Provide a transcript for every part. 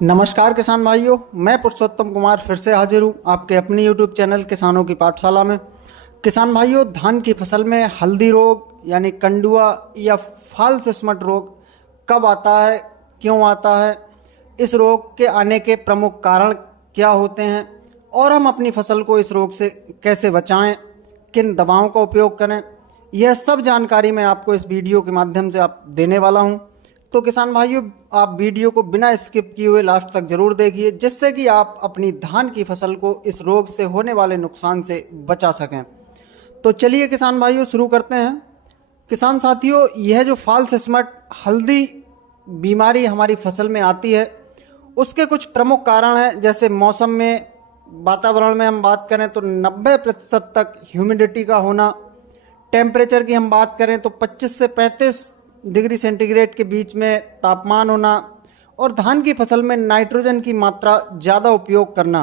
नमस्कार किसान भाइयों, मैं पुरुषोत्तम कुमार फिर से हाजिर हूँ आपके अपने YouTube चैनल किसानों की पाठशाला में। किसान भाइयों, धान की फसल में हल्दी रोग यानी कंडुआ या फाल सिस्मट रोग कब आता है, क्यों आता है, इस रोग के आने के प्रमुख कारण क्या होते हैं और हम अपनी फसल को इस रोग से कैसे बचाएं, किन दवाओं का उपयोग करें, यह सब जानकारी मैं आपको इस वीडियो के माध्यम से आप देने वाला हूं। तो किसान भाइयों, आप वीडियो को बिना स्किप किए हुए लास्ट तक जरूर देखिए, जिससे कि आप अपनी धान की फसल को इस रोग से होने वाले नुकसान से बचा सकें। तो चलिए किसान भाइयों, शुरू करते हैं। किसान साथियों, यह जो फाल सिस्मट हल्दी बीमारी हमारी फसल में आती है, उसके कुछ प्रमुख कारण हैं। जैसे मौसम में, वातावरण में हम बात करें तो 90% तक ह्यूमिडिटी का होना, टेम्परेचर की हम बात करें तो 25 से 35 डिग्री सेंटीग्रेड के बीच में तापमान होना, और धान की फसल में नाइट्रोजन की मात्रा ज़्यादा उपयोग करना।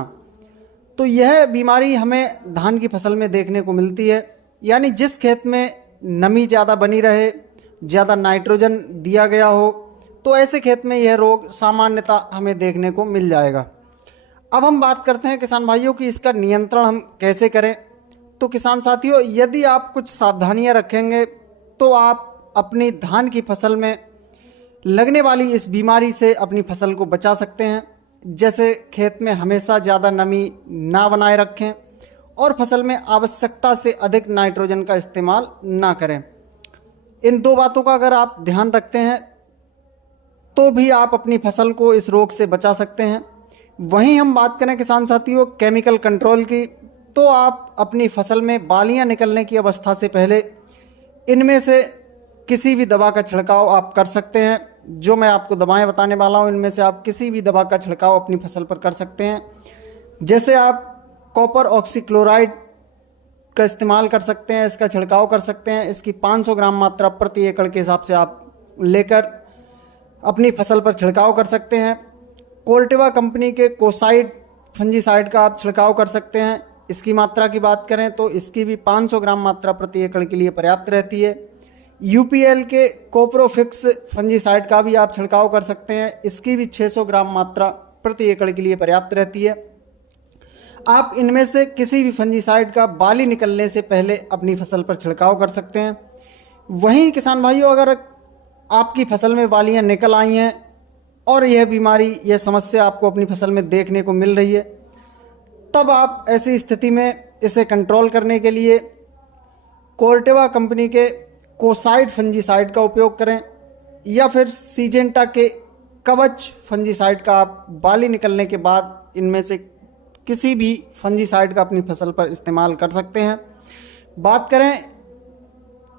तो यह बीमारी हमें धान की फसल में देखने को मिलती है। यानी जिस खेत में नमी ज़्यादा बनी रहे, ज़्यादा नाइट्रोजन दिया गया हो, तो ऐसे खेत में यह रोग सामान्यतः हमें देखने को मिल जाएगा। अब हम बात करते हैं किसान भाइयों कि इसका नियंत्रण हम कैसे करें। तो किसान साथियों, यदि आप कुछ सावधानियां रखेंगे तो आप अपनी धान की फसल में लगने वाली इस बीमारी से अपनी फसल को बचा सकते हैं। जैसे खेत में हमेशा ज़्यादा नमी ना बनाए रखें और फसल में आवश्यकता से अधिक नाइट्रोजन का इस्तेमाल ना करें। इन दो बातों का अगर आप ध्यान रखते हैं तो भी आप अपनी फसल को इस रोग से बचा सकते हैं। वहीं हम बात करें किसान साथियों केमिकल कंट्रोल की, तो आप अपनी फसल में बालियां निकलने की अवस्था से पहले इनमें से किसी भी दवा का छिड़काव आप कर सकते हैं। जो मैं आपको दवाएं बताने वाला हूं, इनमें से आप किसी भी दवा का छिड़काव अपनी फसल पर कर सकते हैं। जैसे आप कॉपर ऑक्सीक्लोराइड का इस्तेमाल कर सकते हैं, इसका छिड़काव कर सकते हैं। इसकी 500 ग्राम मात्रा प्रति एकड़ के हिसाब से आप लेकर अपनी फसल पर छिड़काव कर सकते हैं। कोर्टेवा कंपनी के कोसाइड फंजीसाइड का आप छिड़काव कर सकते हैं। इसकी मात्रा की बात करें तो इसकी भी 500 ग्राम मात्रा प्रति एकड़ के लिए पर्याप्त रहती है। यूपीएल के कोप्रोफिक्स फंजीसाइड का भी आप छिड़काव कर सकते हैं। इसकी भी 600 ग्राम मात्रा प्रति एकड़ के लिए पर्याप्त रहती है। आप इनमें से किसी भी फंजीसाइड का बाली निकलने से पहले अपनी फसल पर छिड़काव कर सकते हैं। वहीं किसान भाइयों, अगर आपकी फसल में बालियां निकल आई हैं और यह बीमारी, यह समस्या आपको अपनी फसल में देखने को मिल रही है, तब आप ऐसी स्थिति में इसे कंट्रोल करने के लिए कोर्टेवा कंपनी के कोसाइड फंजीसाइड का उपयोग करें, या फिर सीजेंटा के कवच फंजीसाइड का आप बाली निकलने के बाद इनमें से किसी भी फंजीसाइड का अपनी फसल पर इस्तेमाल कर सकते हैं। बात करें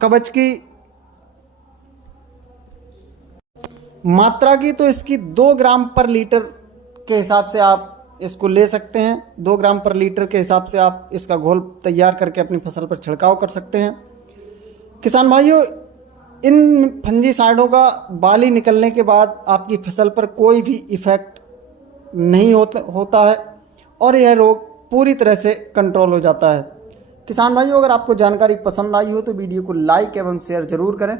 कवच की मात्रा की, तो इसकी 2 ग्राम पर लीटर के हिसाब से आप इसको ले सकते हैं। 2 ग्राम पर लीटर के हिसाब से आप इसका घोल तैयार करके अपनी फसल पर छिड़काव कर सकते हैं। किसान भाइयों, इन फंजीसाइडों का बाली निकलने के बाद आपकी फसल पर कोई भी इफ़ेक्ट नहीं होता है और यह रोग पूरी तरह से कंट्रोल हो जाता है। किसान भाइयों, अगर आपको जानकारी पसंद आई हो तो वीडियो को लाइक एवं शेयर ज़रूर करें।